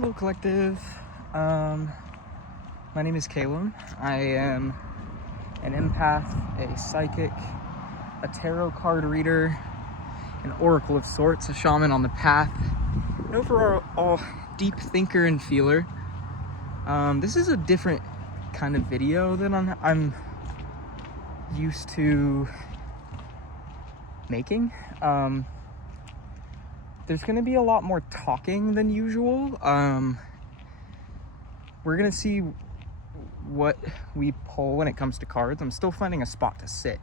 Hello, collective. My name is Kaelem. I am an empath, a psychic, a tarot card reader, an oracle of sorts, a shaman on the path, an overall deep thinker and feeler. This is a different kind of video than I'm used to making. There's going to be a lot more talking than usual. We're going to see what we pull when it comes to cards. I'm still finding a spot to sit.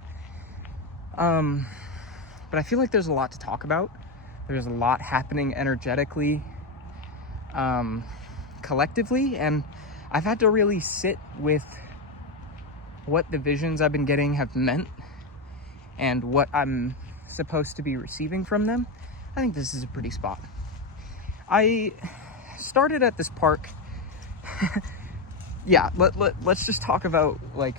But I feel like there's a lot to talk about. There's a lot happening energetically, collectively, and I've had to really sit with what the visions I've been getting have meant and what I'm supposed to be receiving from them. I think this is a pretty spot. I started at this park. Yeah, let's just talk about like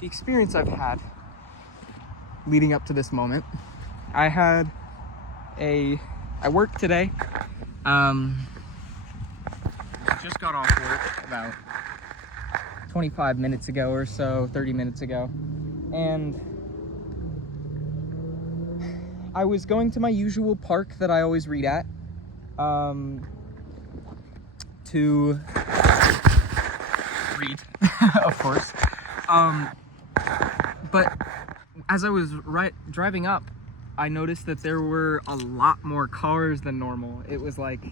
the experience I've had leading up to this moment. I worked today. Just got off work about 25 minutes ago or so, 30 minutes ago. And I was going to my usual park that I always read at, to read, of course. But as I was driving up, I noticed that there were a lot more cars than normal. It was like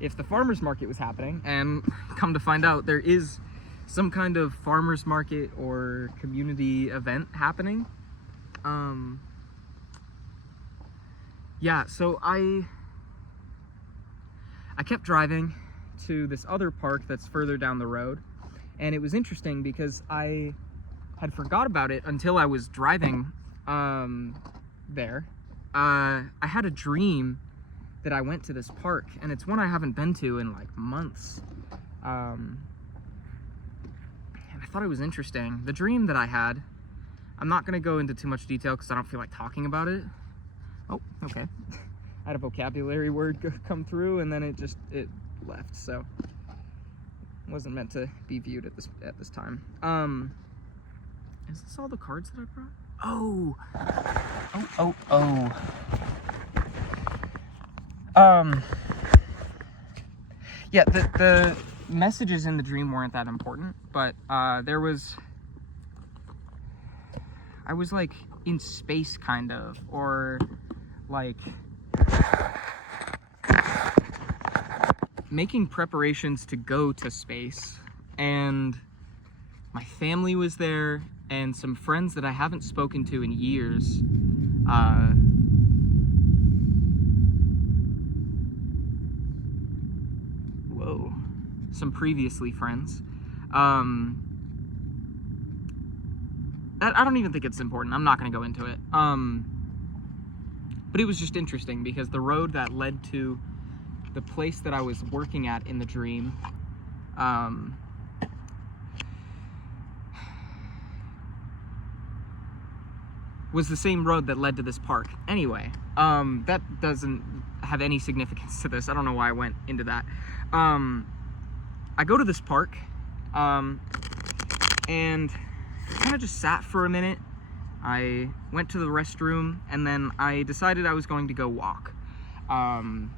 if the farmer's market was happening, and come to find out there is some kind of farmer's market or community event happening. Yeah, so I kept driving to this other park that's further down the road, and it was interesting because I had forgot about it until I was driving there. I had a dream that I went to this park, and it's one I haven't been to in like months. And I thought it was interesting. The dream that I had, I'm not gonna go into too much detail because I don't feel like talking about it. Oh, okay. I had a vocabulary word come through, and then it left, so it wasn't meant to be viewed at this time. Is this all the cards that I brought? Oh. Yeah, the messages in the dream weren't that important, but I was like in space kind of, or like making preparations to go to space, and my family was there and some friends that I haven't spoken to in years. Some previously friends. I don't even think it's important. I'm not going to go into it. But it was just interesting because the road that led to the place that I was working at in the dream, was the same road that led to this park. Anyway, that doesn't have any significance to this. I don't know why I went into that. I go to this park, and I kind of just sat for a minute. I went to the restroom, and then I decided I was going to go walk to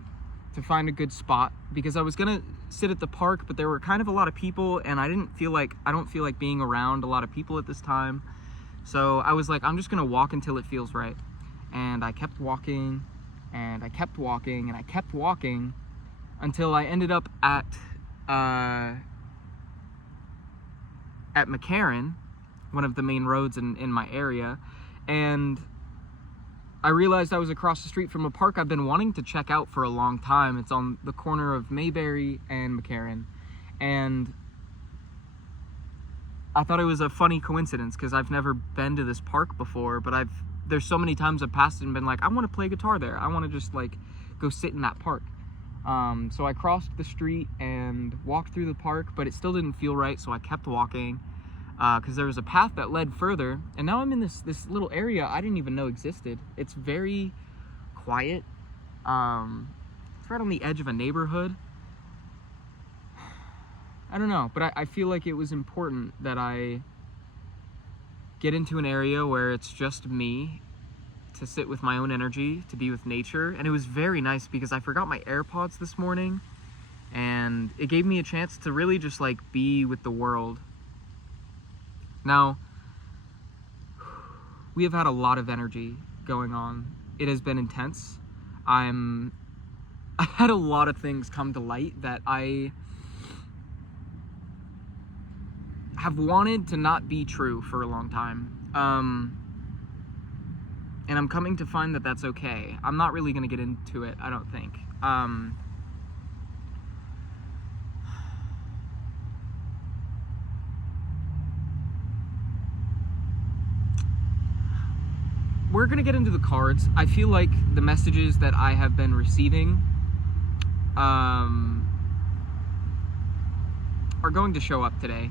find a good spot, because I was gonna sit at the park, but there were kind of a lot of people, and I don't feel like being around a lot of people at this time. So I was like, I'm just gonna walk until it feels right. And I kept walking, and I kept walking, and I kept walking until I ended up at McCarran, one of the main roads in my area, and I realized I was across the street from a park I've been wanting to check out for a long time. It's on the corner of Mayberry and McCarran, and I thought it was a funny coincidence because I've never been to this park before, but there's so many times I've passed it and been like, I want to play guitar there. I want to just like go sit in that park. So I crossed the street and walked through the park, but it still didn't feel right, so I kept walking because there was a path that led further, and now I'm in this little area I didn't even know existed. It's very quiet. It's right on the edge of a neighborhood. I don't know, but I feel like it was important that I get into an area where it's just me, to sit with my own energy, to be with nature. And it was very nice because I forgot my AirPods this morning, and it gave me a chance to really just like be with the world. Now, we have had a lot of energy going on. It has been intense. I had a lot of things come to light that I have wanted to not be true for a long time. And I'm coming to find that that's okay. I'm not really gonna get into it, I don't think. We're gonna get into the cards. I feel like the messages that I have been receiving are going to show up today.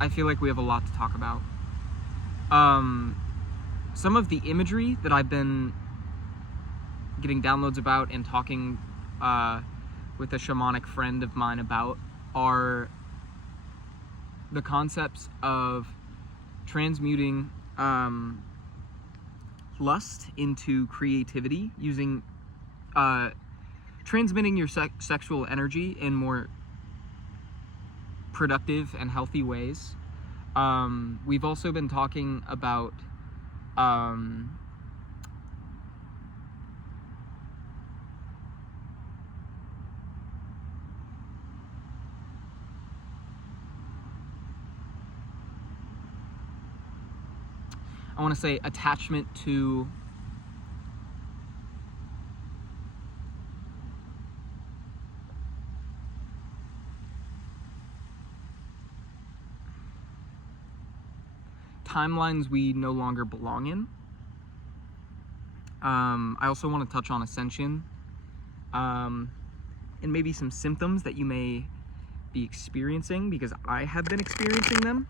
I feel like we have a lot to talk about. Some of the imagery that I've been getting downloads about and talking with a shamanic friend of mine about are the concepts of transmuting lust into creativity, using transmitting your sexual energy in more productive and healthy ways. We've also been talking about I want to say attachment to timelines we no longer belong in. I also want to touch on ascension, and maybe some symptoms that you may be experiencing, because I have been experiencing them.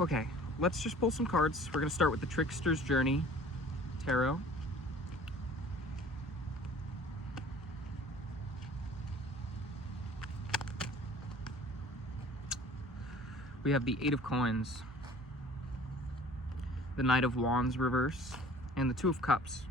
Okay, let's just pull some cards. We're going to start with the Trickster's Journey Tarot. We have the Eight of Coins, the Knight of Wands reverse, and the Two of Cups.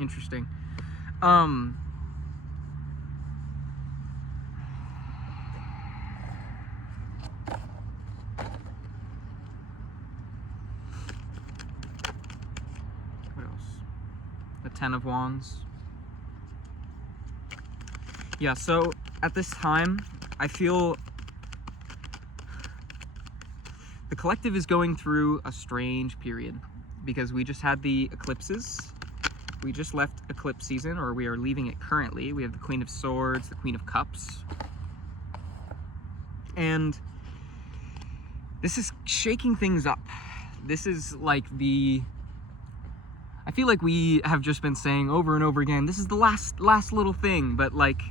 Interesting. What else? The Ten of Wands. Yeah, so at this time, I feel the collective is going through a strange period because we just had the eclipses. We just left eclipse season, or we are leaving it currently. We have the Queen of Swords, the Queen of Cups. And this is shaking things up. This is like I feel like we have just been saying over and over again, this is the last little thing, but like,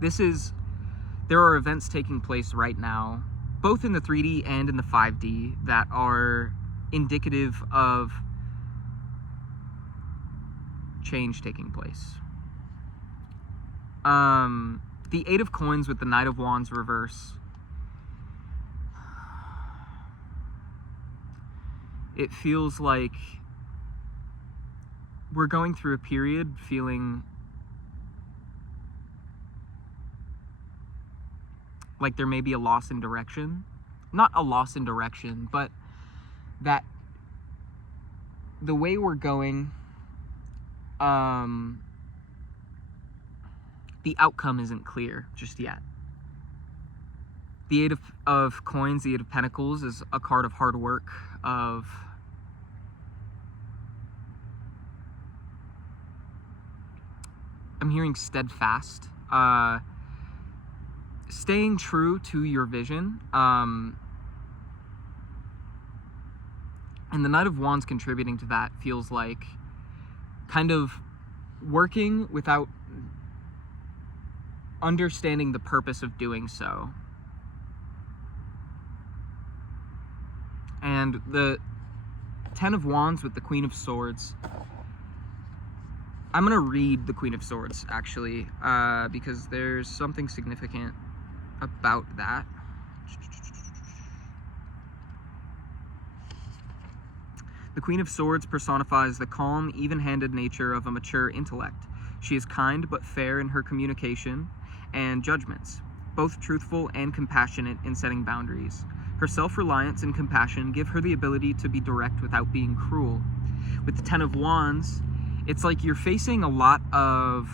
there are events taking place right now, both in the 3D and in the 5D, that are indicative of change taking place. The Eight of Coins with the Knight of Wands reverse. It feels like we're going through a period feeling like there may be a loss in direction. Not a loss in direction, but that the way we're going, the outcome isn't clear just yet. The Eight of Coins, the Eight of Pentacles, is a card of hard work, of I'm hearing steadfast. Staying true to your vision. And the Knight of Wands contributing to that feels like kind of working without understanding the purpose of doing so. And the Ten of Wands with the Queen of Swords. I'm going to read the Queen of Swords, actually, because there's something significant about that. The Queen of Swords personifies the calm, even-handed nature of a mature intellect. She is kind but fair in her communication and judgments, both truthful and compassionate in setting boundaries. Her self-reliance and compassion give her the ability to be direct without being cruel. With the Ten of Wands, it's like you're facing a lot of...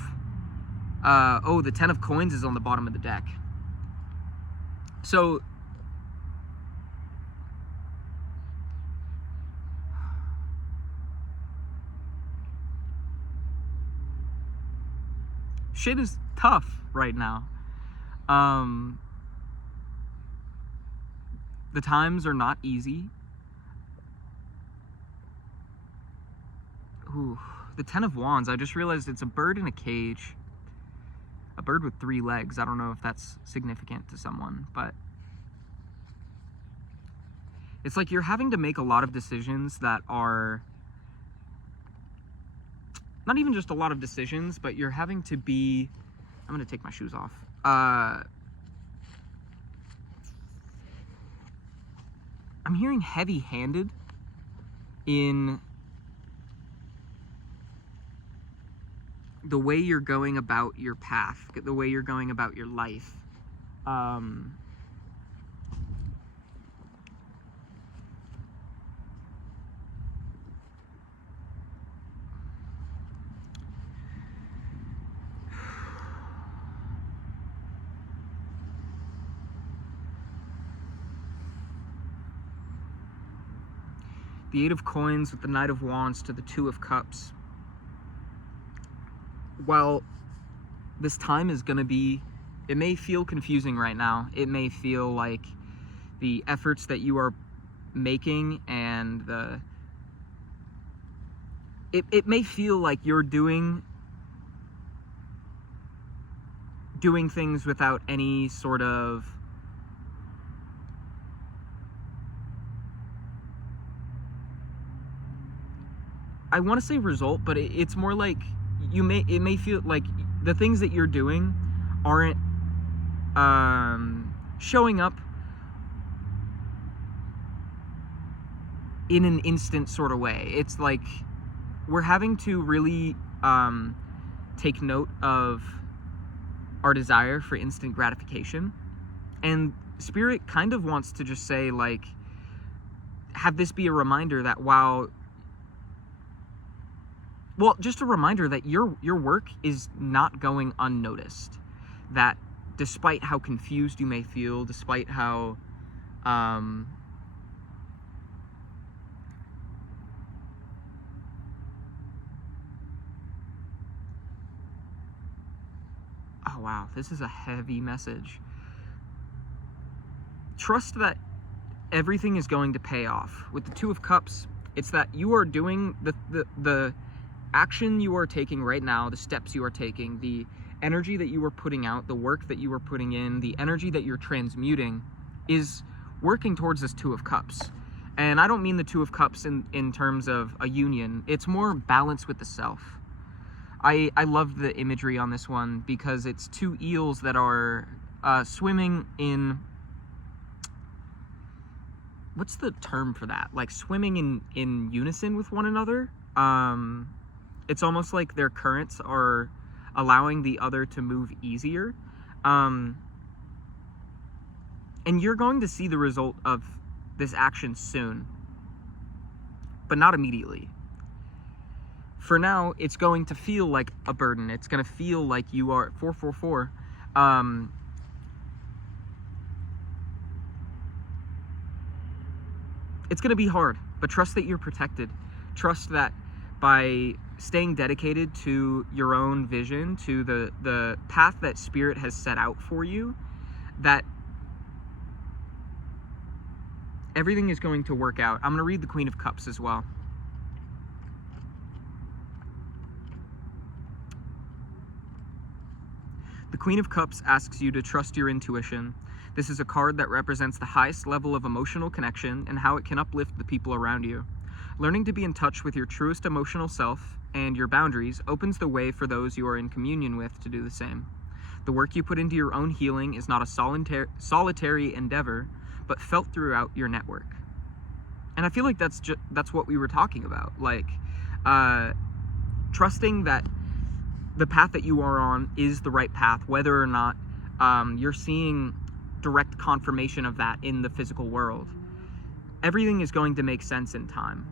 the Ten of Coins is on the bottom of the deck. So... shit is tough right now. The times are not easy. Ooh, the Ten of Wands, I just realized it's a bird in a cage. A bird with 3 legs. I don't know if that's significant to someone, but it's like you're having to make a lot of decisions that are not even just a lot of decisions, but you're having to be... I'm going to take my shoes off. I'm hearing heavy-handed in the way you're going about your path, the way you're going about your life. The Eight of Coins with the Knight of Wands to the Two of Cups. While this time is going to be, it may feel confusing right now. It may feel like the efforts that you are making and it may feel like you're doing things without any sort of I want to say result, but it's more like it may feel like the things that you're doing aren't showing up in an instant sort of way. It's like we're having to really take note of our desire for instant gratification, and Spirit kind of wants to just say, like, have this be a reminder that just a reminder that your work is not going unnoticed. That despite how confused you may feel, despite how oh wow, this is a heavy message. Trust that everything is going to pay off. With the Two of Cups, it's that you are doing the action you are taking right now, the steps you are taking, the energy that you are putting out, the work that you are putting in, the energy that you're transmuting is working towards this Two of Cups. And I don't mean the Two of Cups in terms of a union. It's more balance with the self. I love the imagery on this one because it's 2 eels that are swimming in... What's the term for that? Like swimming in unison with one another? It's almost like their currents are allowing the other to move easier. And you're going to see the result of this action soon, but not immediately. For now, it's going to feel like a burden. It's going to feel like you are 444. It's going to be hard, but trust that you're protected. Trust that by staying dedicated to your own vision, to the path that Spirit has set out for you, that everything is going to work out. I'm going to read the Queen of Cups as well. The Queen of Cups asks you to trust your intuition. This is a card that represents the highest level of emotional connection and how it can uplift the people around you. Learning to be in touch with your truest emotional self and your boundaries opens the way for those you are in communion with to do the same. The work you put into your own healing is not a solitary endeavor, but felt throughout your network. And I feel like that's what we were talking about. Like, trusting that the path that you are on is the right path, whether or not you're seeing direct confirmation of that in the physical world. Everything is going to make sense in time.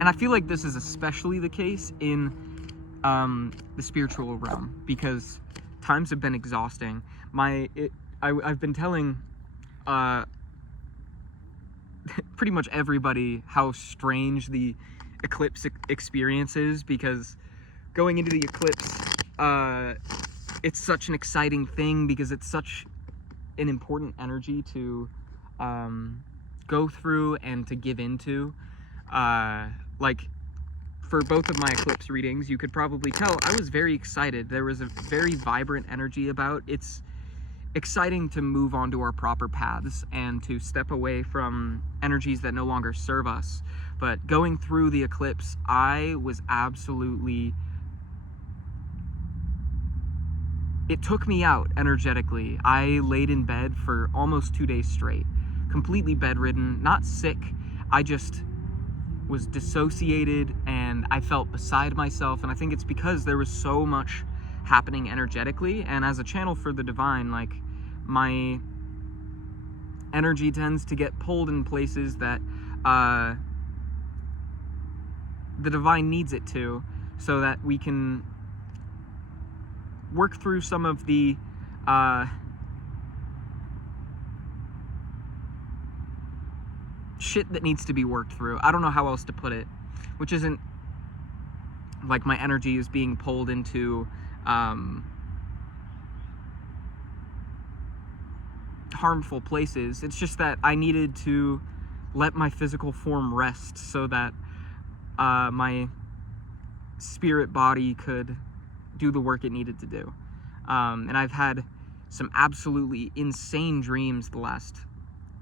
And I feel like this is especially the case in the spiritual realm, because times have been exhausting. I've been telling pretty much everybody how strange the eclipse experience is, because going into the eclipse, it's such an exciting thing because it's such an important energy to go through and to give into. Like, for both of my eclipse readings, you could probably tell I was very excited. There was a very vibrant energy about it. It's exciting to move onto our proper paths and to step away from energies that no longer serve us. But going through the eclipse, I was absolutely... It took me out energetically. I laid in bed for almost 2 days straight, completely bedridden, not sick. I just was dissociated and I felt beside myself, and I think it's because there was so much happening energetically, and as a channel for the divine, like, my energy tends to get pulled in places that the divine needs it to, so that we can work through some of the shit that needs to be worked through. I don't know how else to put it, which isn't like my energy is being pulled into harmful places. It's just that I needed to let my physical form rest so that my spirit body could do the work it needed to do. And I've had some absolutely insane dreams the last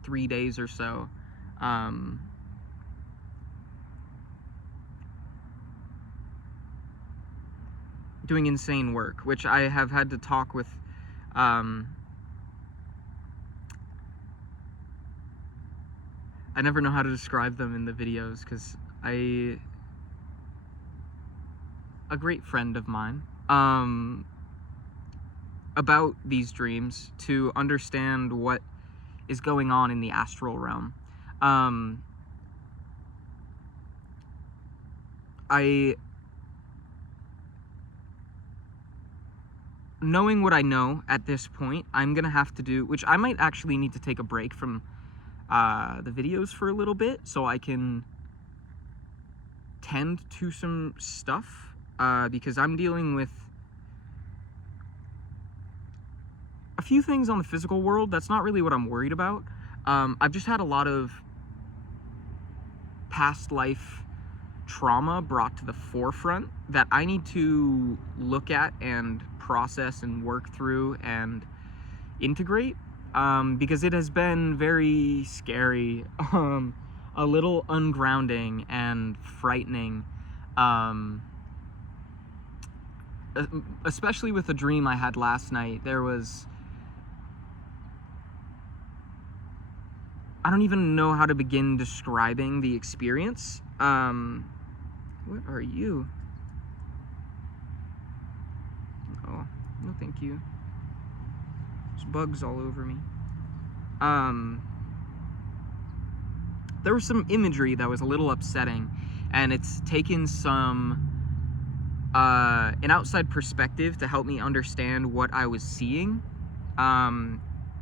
3 days or so. Doing insane work, which I have had to talk with I never know how to describe them in the videos, because a great friend of mine, about these dreams, to understand what is going on in the astral realm. Knowing what I know at this point, I'm gonna have to do, which I might actually need to take a break from the videos for a little bit so I can tend to some stuff, because I'm dealing with a few things on the physical world. That's not really what I'm worried about. I've just had a lot of past life trauma brought to the forefront that I need to look at and process and work through and integrate, because it has been very scary, a little ungrounding and frightening, especially with the dream I had last night. There was, I don't even know how to begin describing the experience. What are you? Oh, no thank you. There's bugs all over me. There was some imagery that was a little upsetting, and it's taken some an outside perspective to help me understand what I was seeing.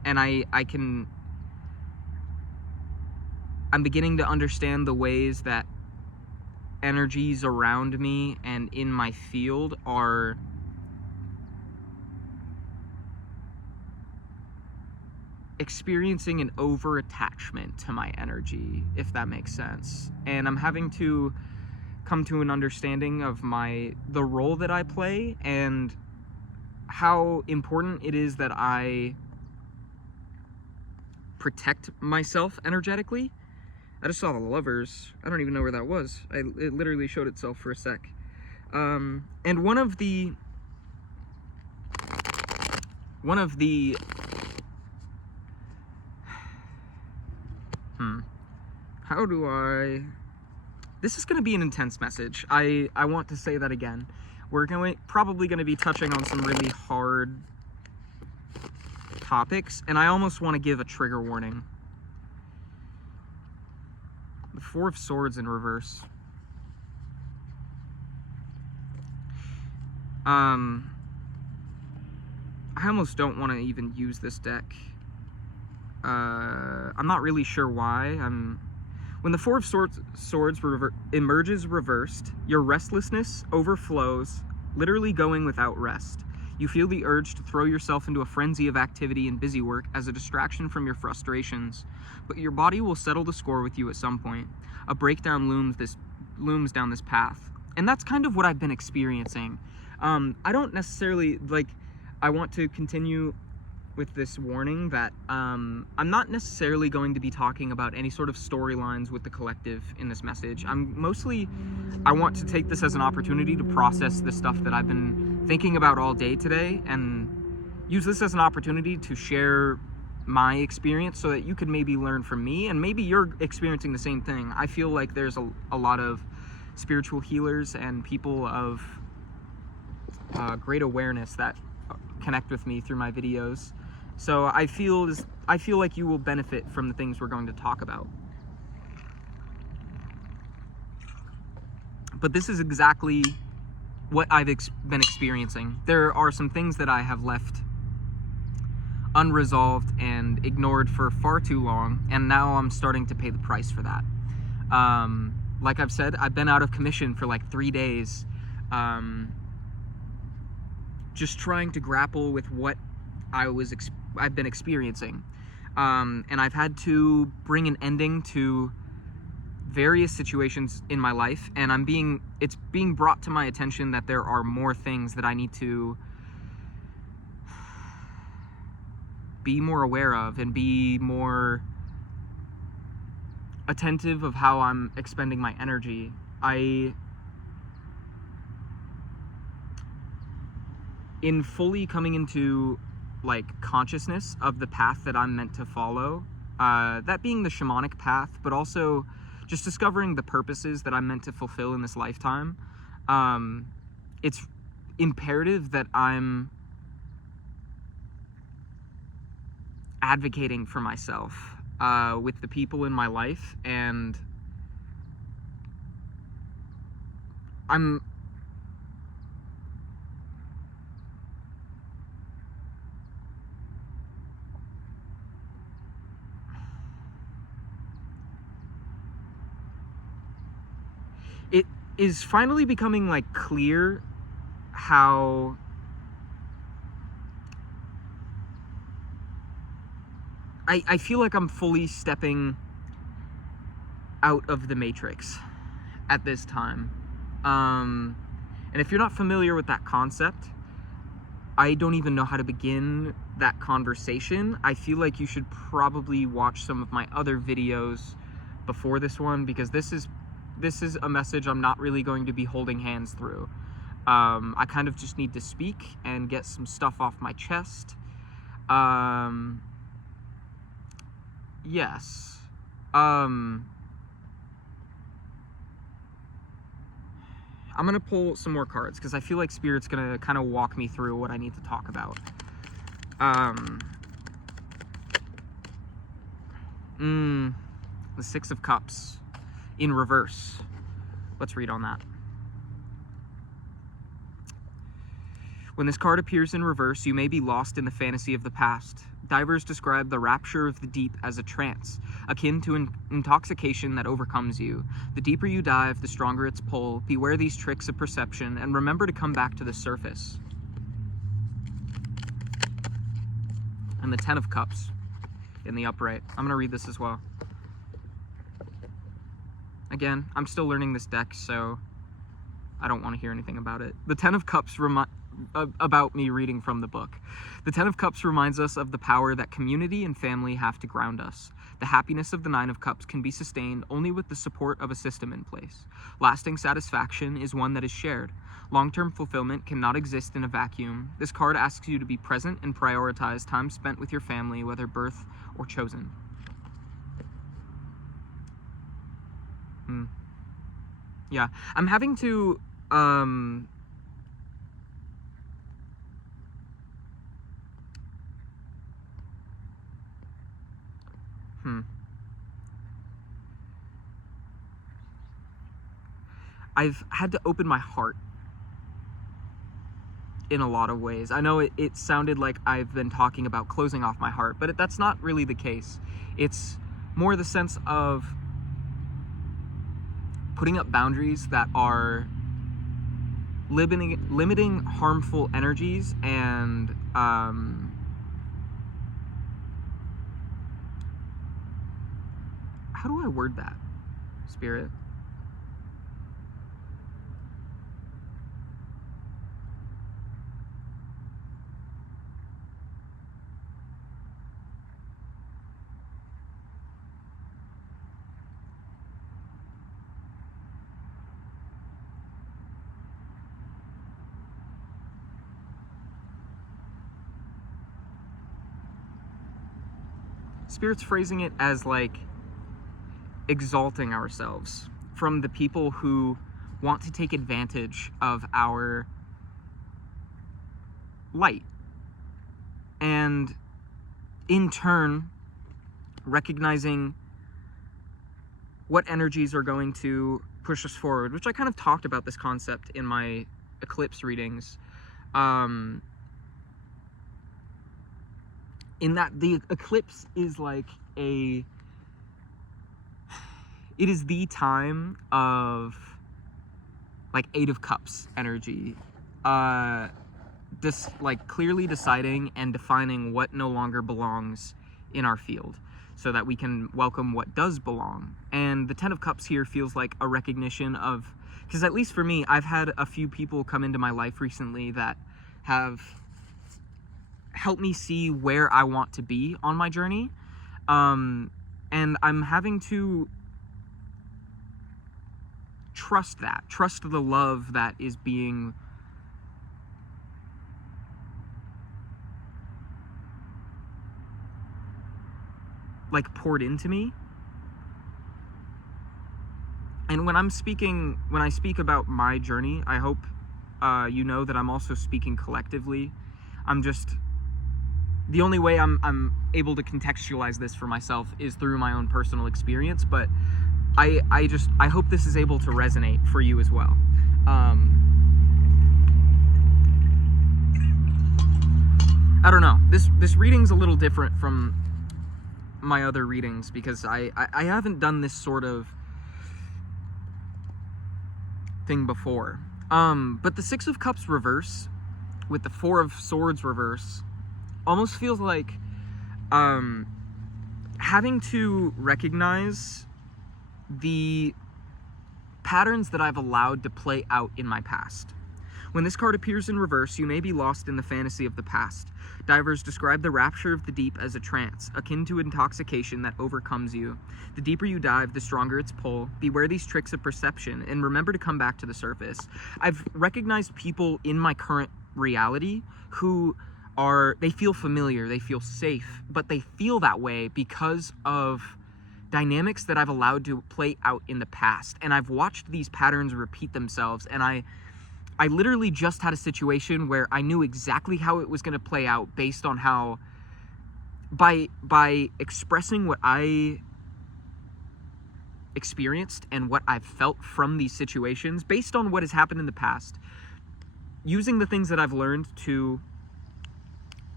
and I'm beginning to understand the ways that energies around me and in my field are experiencing an over-attachment to my energy, if that makes sense. And I'm having to come to an understanding of the role that I play and how important it is that I protect myself energetically. I just saw the Lovers. I don't even know where that was. It literally showed itself for a sec. And one of the how do I... This is going to be an intense message. I want to say that again. We're probably going to be touching on some really hard topics, and I almost want to give a trigger warning. The Four of Swords in reverse. I almost don't want to even use this deck. I'm not really sure why. When the Four of Swords emerges reversed, your restlessness overflows, literally going without rest. You feel the urge to throw yourself into a frenzy of activity and busy work as a distraction from your frustrations, but your body will settle the score with you at some point. A breakdown looms down this path, and that's kind of what I've been experiencing. I don't necessarily, I want to continue with this warning that I'm not necessarily going to be talking about any sort of storylines with the collective in this message. I want to take this as an opportunity to process the stuff that I've been thinking about all day today, and use this as an opportunity to share my experience so that you could maybe learn from me, and maybe you're experiencing the same thing. I feel like there's a lot of spiritual healers and people of great awareness that connect with me through my videos. So I feel like you will benefit from the things we're going to talk about. But this is exactly what I've been experiencing. There are some things that I have left unresolved and ignored for far too long, and now I'm starting to pay the price for that. Like I've said, I've been out of commission for like 3 days, just trying to grapple with what I've been experiencing, and I've had to bring an ending to various situations in my life, and it's being brought to my attention that there are more things that I need to be more aware of and be more attentive of how I'm expending my energy. In fully coming into consciousness of the path that I'm meant to follow, that being the shamanic path, but also just discovering the purposes that I'm meant to fulfill in this lifetime, it's imperative that I'm advocating for myself with the people in my life, and it is finally becoming clear how I feel like I'm fully stepping out of the matrix at this time. And if you're not familiar with that concept, I don't even know how to begin that conversation. I feel like you should probably watch some of my other videos before this one, because this is a message I'm not really going to be holding hands through. I kind of just need to speak and get some stuff off my chest. Yes. I'm gonna pull some more cards because I feel like Spirit's gonna kind of walk me through what I need to talk about. The Six of Cups in reverse. Let's read on that. When this card appears in reverse, you may be lost in the fantasy of the past. Divers describe the rapture of the deep as a trance, akin to an intoxication that overcomes you. The deeper you dive, the stronger its pull. Beware these tricks of perception, and remember to come back to the surface. And the Ten of Cups in the upright. I'm going to read this as well. Again, I'm still learning this deck, so I don't want to hear anything about it. The Ten of Cups about me reading from the book. The Ten of Cups reminds us of the power that community and family have to ground us. The happiness of the Nine of Cups can be sustained only with the support of a system in place. Lasting satisfaction is one that is shared. Long-term fulfillment cannot exist in a vacuum. This card asks you to be present and prioritize time spent with your family, whether birth or chosen. Yeah, I'm having to I've had to open my heart in a lot of ways. I know it sounded like I've been talking about closing off my heart, but that's not really the case. It's more the sense of putting up boundaries that are limiting harmful energies and how do I word that, Spirit? Spirit's phrasing it as like exalting ourselves from the people who want to take advantage of our light, and in turn recognizing what energies are going to push us forward, which I kind of talked about this concept in my eclipse readings, in that the eclipse is like it is the time of like Eight of Cups energy, this like clearly deciding and defining what no longer belongs in our field so that we can welcome what does belong. And the Ten of Cups here feels like a recognition of, because at least for me, I've had a few people come into my life recently that have helped me see where I want to be on my journey, and I'm having to trust the love that is being like poured into me. And when I speak about my journey, I hope you know that I'm also speaking collectively. The only way I'm able to contextualize this for myself is through my own personal experience, but I hope this is able to resonate for you as well. I don't know. This reading's a little different from my other readings because I haven't done this sort of thing before. But the Six of Cups reverse with the Four of Swords reverse almost feels like having to recognize the patterns that I've allowed to play out in my past. When this card appears in reverse, you may be lost in the fantasy of the past. Divers describe the rapture of the deep as a trance, akin to intoxication that overcomes you. The deeper you dive, the stronger its pull. Beware these tricks of perception, and remember to come back to the surface. I've recognized people in my current reality who they feel familiar, they feel safe, but they feel that way because of dynamics that I've allowed to play out in the past. And I've watched these patterns repeat themselves, and I literally just had a situation where I knew exactly how it was going to play out based on how, by expressing what I experienced and what I've felt from these situations, based on what has happened in the past, using the things that I've learned to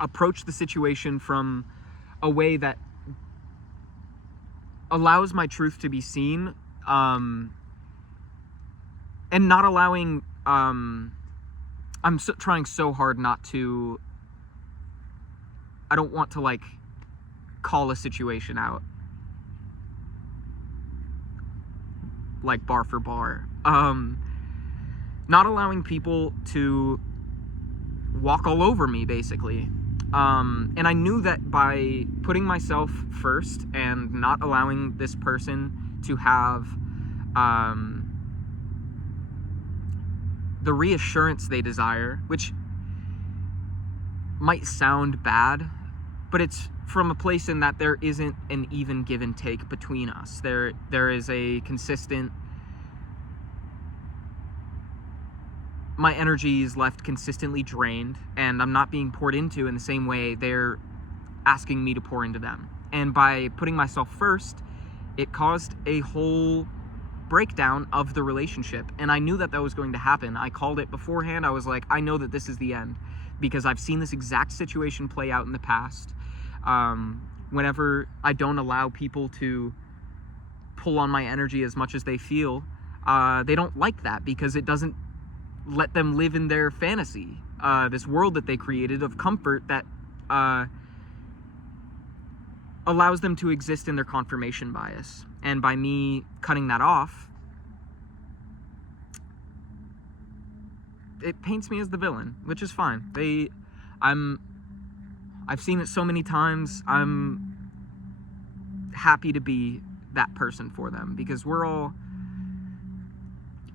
approach the situation from a way that allows my truth to be seen, and not allowing, trying so hard not to, I don't want to like call a situation out, like bar for bar. Not allowing people to walk all over me, basically. And I knew that by putting myself first and not allowing this person to have the reassurance they desire, which might sound bad, but it's from a place in that there isn't an even give and take between us. There is a consistent, my energy is left consistently drained, and I'm not being poured into in the same way they're asking me to pour into them. And by putting myself first, it caused a whole breakdown of the relationship. And I knew that that was going to happen. I called it beforehand. I was like, I know that this is the end, because I've seen this exact situation play out in the past. Whenever I don't allow people to pull on my energy as much as they feel, they don't like that, because it doesn't let them live in their fantasy, this world that they created of comfort that allows them to exist in their confirmation bias. And by me cutting that off, it paints me as the villain, which is fine. I've seen it so many times. I'm happy to be that person for them, because we're all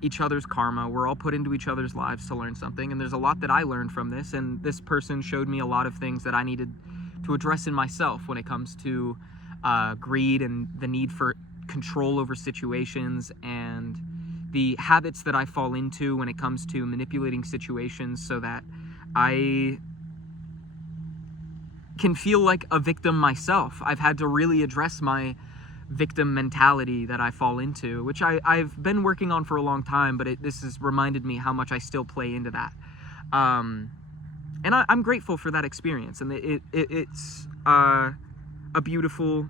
each other's karma. We're all put into each other's lives to learn something, and there's a lot that I learned from this, and this person showed me a lot of things that I needed to address in myself when it comes to greed and the need for control over situations, and the habits that I fall into when it comes to manipulating situations so that I can feel like a victim myself. I've had to really address my victim mentality that I fall into, which I've been working on for a long time, but this has reminded me how much I still play into that. And I'm grateful for that experience, and it's a beautiful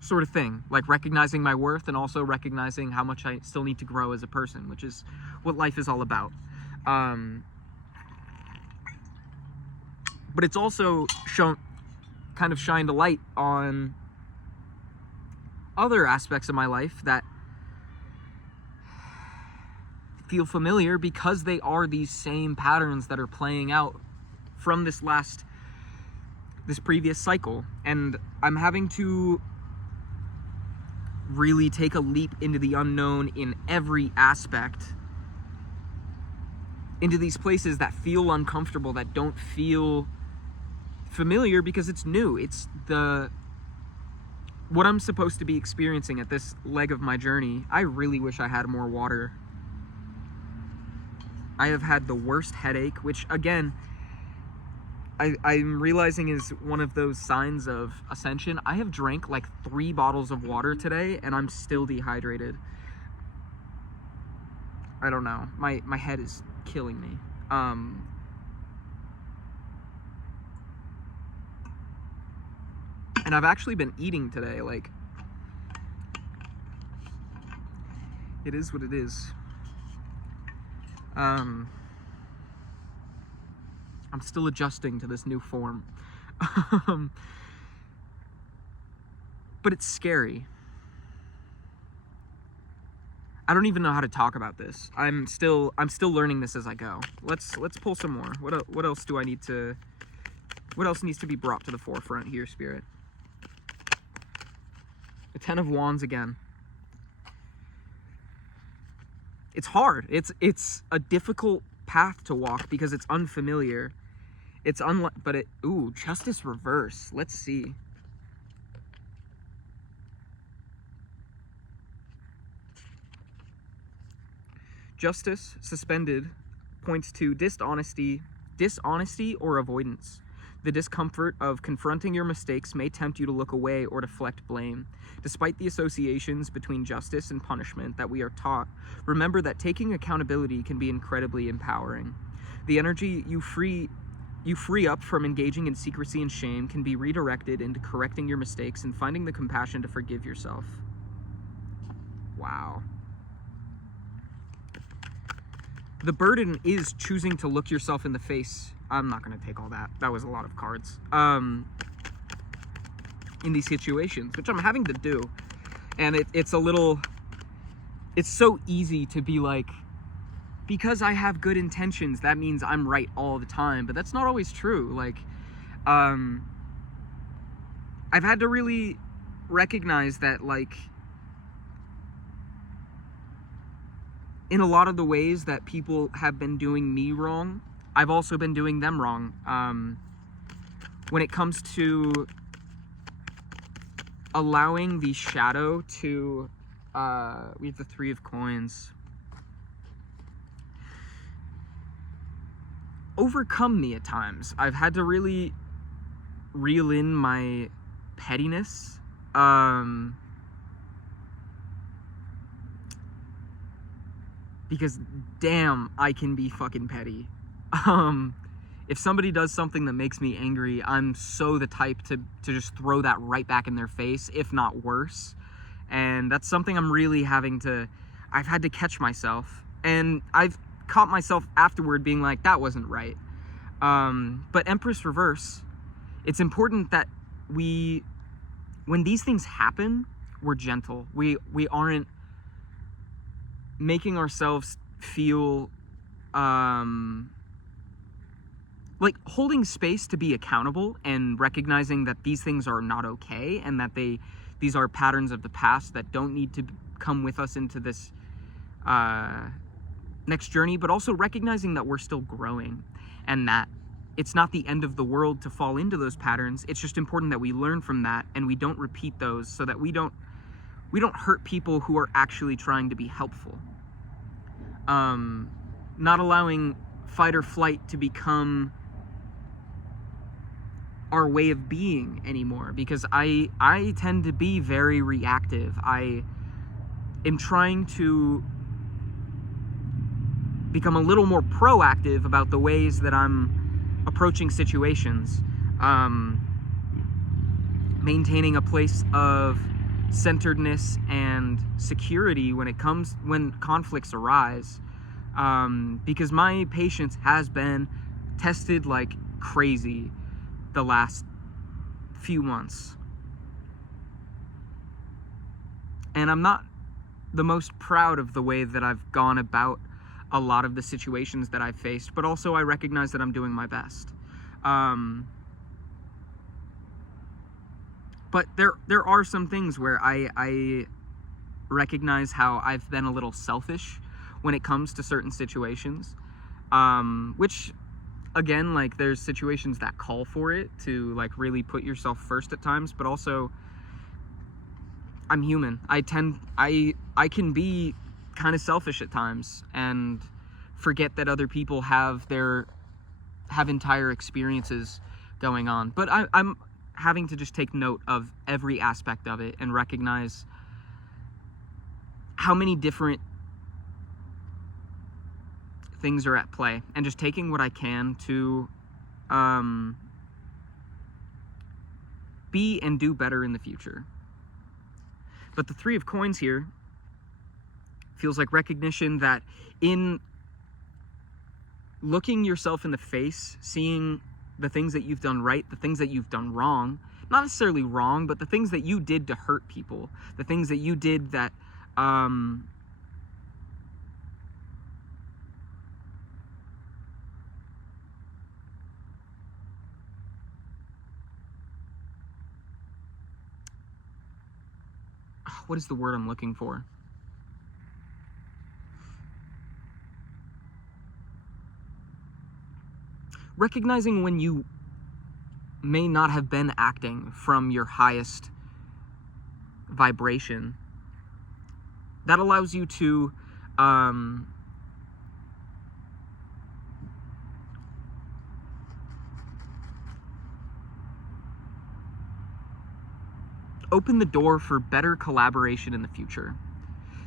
sort of thing, like recognizing my worth and also recognizing how much I still need to grow as a person, which is what life is all about. But it's also kind of shined a light on other aspects of my life that feel familiar, because they are these same patterns that are playing out from this previous cycle. And I'm having to really take a leap into the unknown in every aspect, into these places that feel uncomfortable, that don't feel familiar, because it's new. It's what I'm supposed to be experiencing at this leg of my journey. I really wish I had more water. I have had the worst headache, which again, I'm realizing is one of those signs of ascension. I have drank like 3 bottles of water today, and I'm still dehydrated. I don't know. My head is killing me. And I've actually been eating today. Like, it is what it is. I'm still adjusting to this new form. But it's scary. I don't even know how to talk about this. I'm still learning this as I go. Let's pull some more. What else needs to be brought to the forefront here, Spirit? The 10 of Wands again. It's hard. It's a difficult path to walk because it's unfamiliar. Justice reverse. Let's see. Justice suspended points to dishonesty or avoidance. The discomfort of confronting your mistakes may tempt you to look away or deflect blame. Despite the associations between justice and punishment that we are taught, remember that taking accountability can be incredibly empowering. The energy you free up from engaging in secrecy and shame can be redirected into correcting your mistakes and finding the compassion to forgive yourself. Wow. The burden is choosing to look yourself in the face. I'm not going to take all that. That was a lot of cards. In these situations, which I'm having to do. And it's so easy to be like, because I have good intentions, that means I'm right all the time. But that's not always true. Like, I've had to really recognize that, like, in a lot of the ways that people have been doing me wrong, I've also been doing them wrong. When it comes to allowing the shadow to, we have the 3 of coins, overcome me at times. I've had to really reel in my pettiness. Because damn, I can be fucking petty. If somebody does something that makes me angry, I'm so the type to just throw that right back in their face, if not worse. And that's something I've had to catch myself. And I've caught myself afterward being like, that wasn't right. But Empress Reverse, it's important that when these things happen, we're gentle. We aren't making ourselves feel like holding space to be accountable and recognizing that these things are not okay and that these are patterns of the past that don't need to come with us into this next journey, but also recognizing that we're still growing and that it's not the end of the world to fall into those patterns. It's just important that we learn from that and we don't repeat those so that we don't hurt people who are actually trying to be helpful. Not allowing fight or flight to become our way of being anymore, because I tend to be very reactive. I am trying to become a little more proactive about the ways that I'm approaching situations. Maintaining a place of centeredness and security when conflicts arise, because my patience has been tested like crazy the last few months, and I'm not the most proud of the way that I've gone about a lot of the situations that I've faced, but also I recognize that I'm doing my best. But there are some things where I recognize how I've been a little selfish when it comes to certain situations, which, again, like, there's situations that call for it to, like, really put yourself first at times, but also I'm human. I can be kind of selfish at times and forget that other people have entire experiences going on. But I'm having to just take note of every aspect of it and recognize how many different things are at play, and just taking what I can to be and do better in the future. But the 3 of coins here feels like recognition that in looking yourself in the face, seeing the things that you've done right, the things that you've done wrong, not necessarily wrong, but the things that you did to hurt people, the things that you did that what is the word I'm looking for? Recognizing when you may not have been acting from your highest vibration. That allows you to open the door for better collaboration in the future.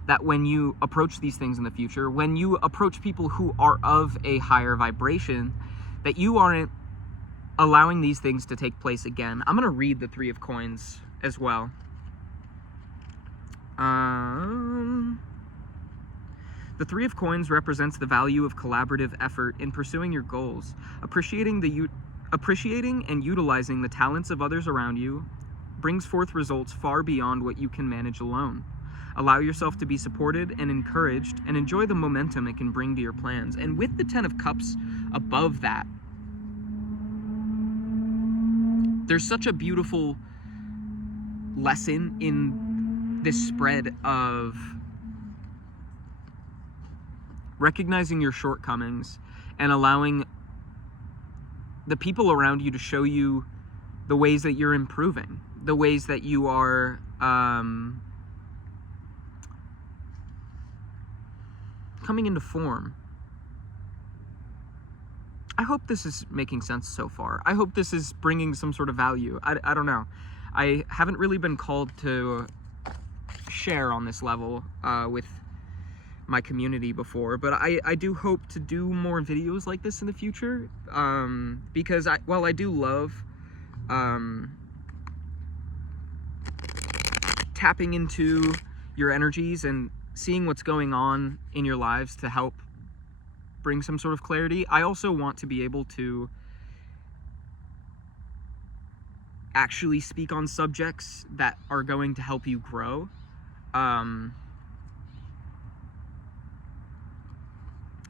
That when you approach these things in the future, when you approach people who are of a higher vibration, that you aren't allowing these things to take place again. I'm going to read the Three of Coins as well. The Three of Coins represents the value of collaborative effort in pursuing your goals, appreciating and utilizing the talents of others around you brings forth results far beyond what you can manage alone. Allow yourself to be supported and encouraged, and enjoy the momentum it can bring to your plans. And with the Ten of Cups above that, there's such a beautiful lesson in this spread of recognizing your shortcomings and allowing the people around you to show you the ways that you're improving, the ways that you are coming into form. I hope this is making sense so far. I hope this is bringing some sort of value. I don't know. I haven't really been called to share on this level with my community before, but I do hope to do more videos like this in the future, because while I do love tapping into your energies and seeing what's going on in your lives to help bring some sort of clarity, I also want to be able to actually speak on subjects that are going to help you grow.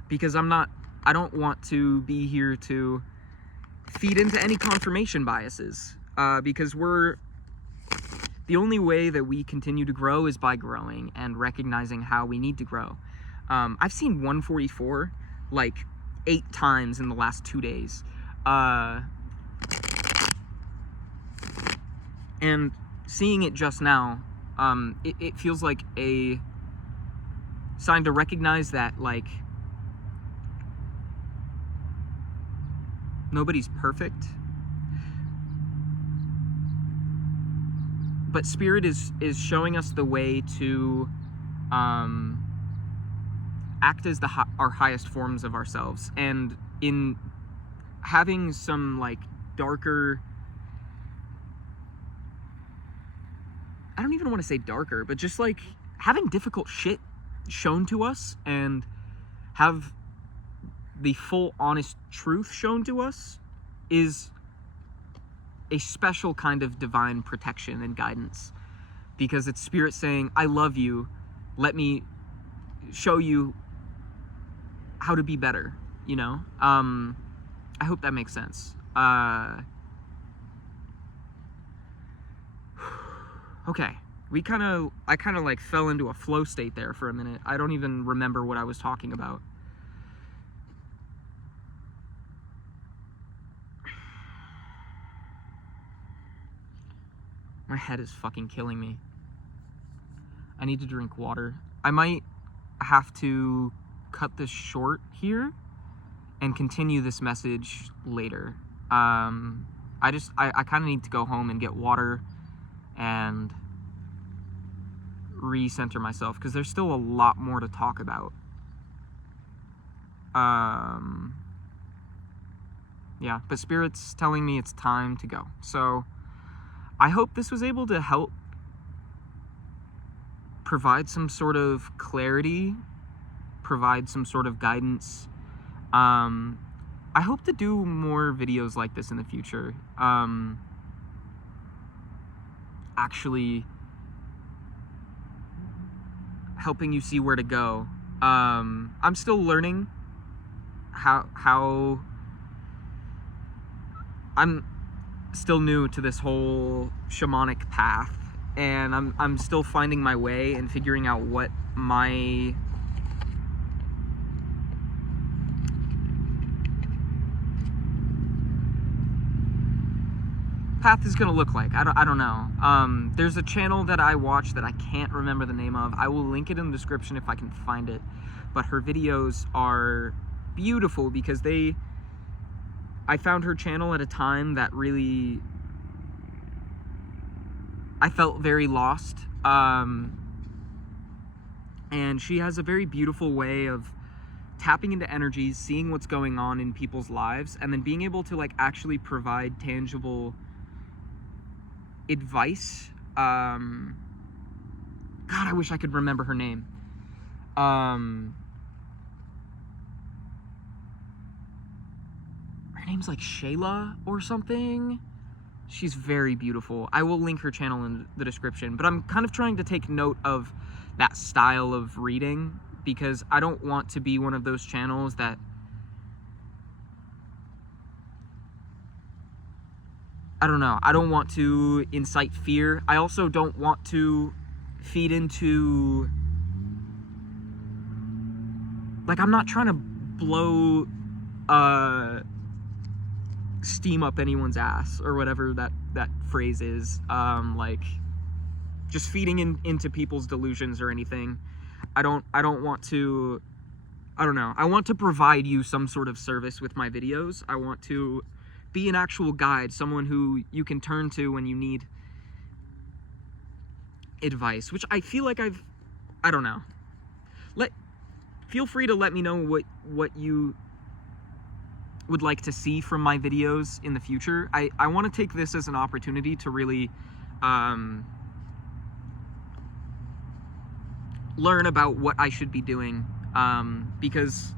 Because I don't want to be here to feed into any confirmation biases, because the only way that we continue to grow is by growing and recognizing how we need to grow. I've seen 144 like 8 times in the last 2 days. And seeing it just now, it feels like a sign to recognize that, like, nobody's perfect. But Spirit is showing us the way to act as our highest forms of ourselves. And in having some, like, darker... I don't even want to say darker, but just, like, having difficult shit shown to us and have the full, honest truth shown to us is a special kind of divine protection and guidance, because it's Spirit saying, I love you, let me show you how to be better, you know? I hope that makes sense. Okay, I kind of like fell into a flow state there for a minute. I don't even remember what I was talking about. My head is fucking killing me. I need to drink water. I might have to cut this short here and continue this message later. I kind of need to go home and get water and recenter myself, because there's still a lot more to talk about. Yeah, but Spirit's telling me it's time to go. So I hope this was able to help provide some sort of clarity, provide some sort of guidance. I hope to do more videos like this in the future. Actually helping you see where to go. I'm still learning how I'm still new to this whole shamanic path, and I'm still finding my way and figuring out what my path is gonna look like. I don't know. There's a channel that I watch that I can't remember the name of. I will link it in the description if I can find it. But her videos are beautiful because I found her channel at a time that really I felt very lost. And she has a very beautiful way of tapping into energies, seeing what's going on in people's lives, and then being able to like actually provide tangible advice. God, I wish I could remember her name. Her name's like Shayla or something. She's very beautiful. I will link her channel in the description, but I'm kind of trying to take note of that style of reading, because I don't want to be one of those channels that, I don't know, I don't want to incite fear. I also don't want to feed into, like, I'm not trying to blow steam up anyone's ass, or whatever that phrase is, like just feeding into people's delusions or anything. I don't want to, I don't know, I want to provide you some sort of service with my videos. I want to be an actual guide, someone who you can turn to when you need advice, which I feel like I don't know. Feel free to let me know what you would like to see from my videos in the future. I want to take this as an opportunity to really learn about what I should be doing, because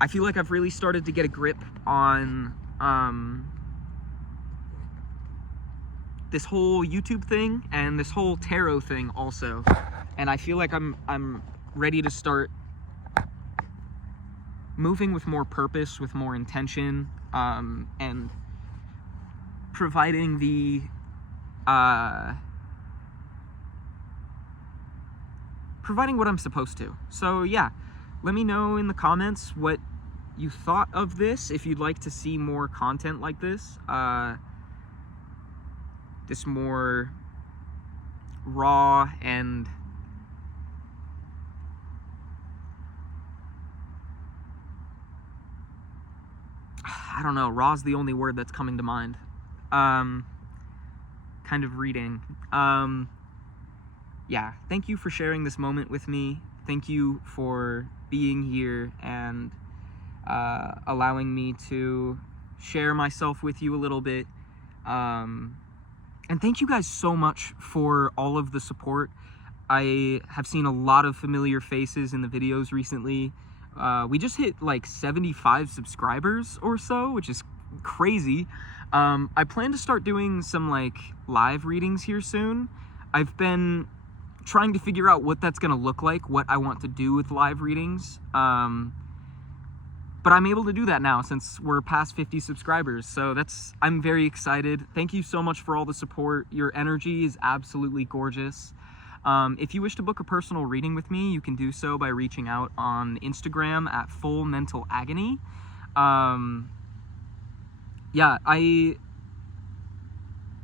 I feel like I've really started to get a grip on this whole YouTube thing and this whole tarot thing also, and I feel like I'm ready to start moving with more purpose, with more intention, and providing the providing what I'm supposed to. So yeah, let me know in the comments what you thought of this, if you'd like to see more content like this, this more raw and I don't know, raw's the only word that's coming to mind, kind of reading. Yeah, thank you for sharing this moment with me. Thank you for being here and allowing me to share myself with you a little bit. And thank you guys so much for all of the support. I have seen a lot of familiar faces in the videos recently. We just hit like 75 subscribers or so, which is crazy. I plan to start doing some like live readings here soon. I've been trying to figure out what that's gonna look like, what I want to do with live readings. But I'm able to do that now since we're past 50 subscribers. So I'm very excited. Thank you so much for all the support. Your energy is absolutely gorgeous. If you wish to book a personal reading with me, you can do so by reaching out on Instagram at Full Mental Agony. Yeah, I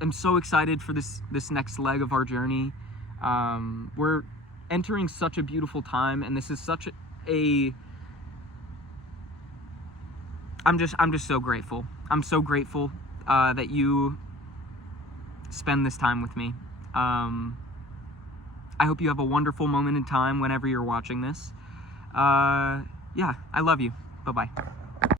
am so excited for this next leg of our journey. We're entering such a beautiful time, and this is such I'm just so grateful. I'm so grateful that you spend this time with me. I hope you have a wonderful moment in time whenever you're watching this. Yeah, I love you. Bye-bye.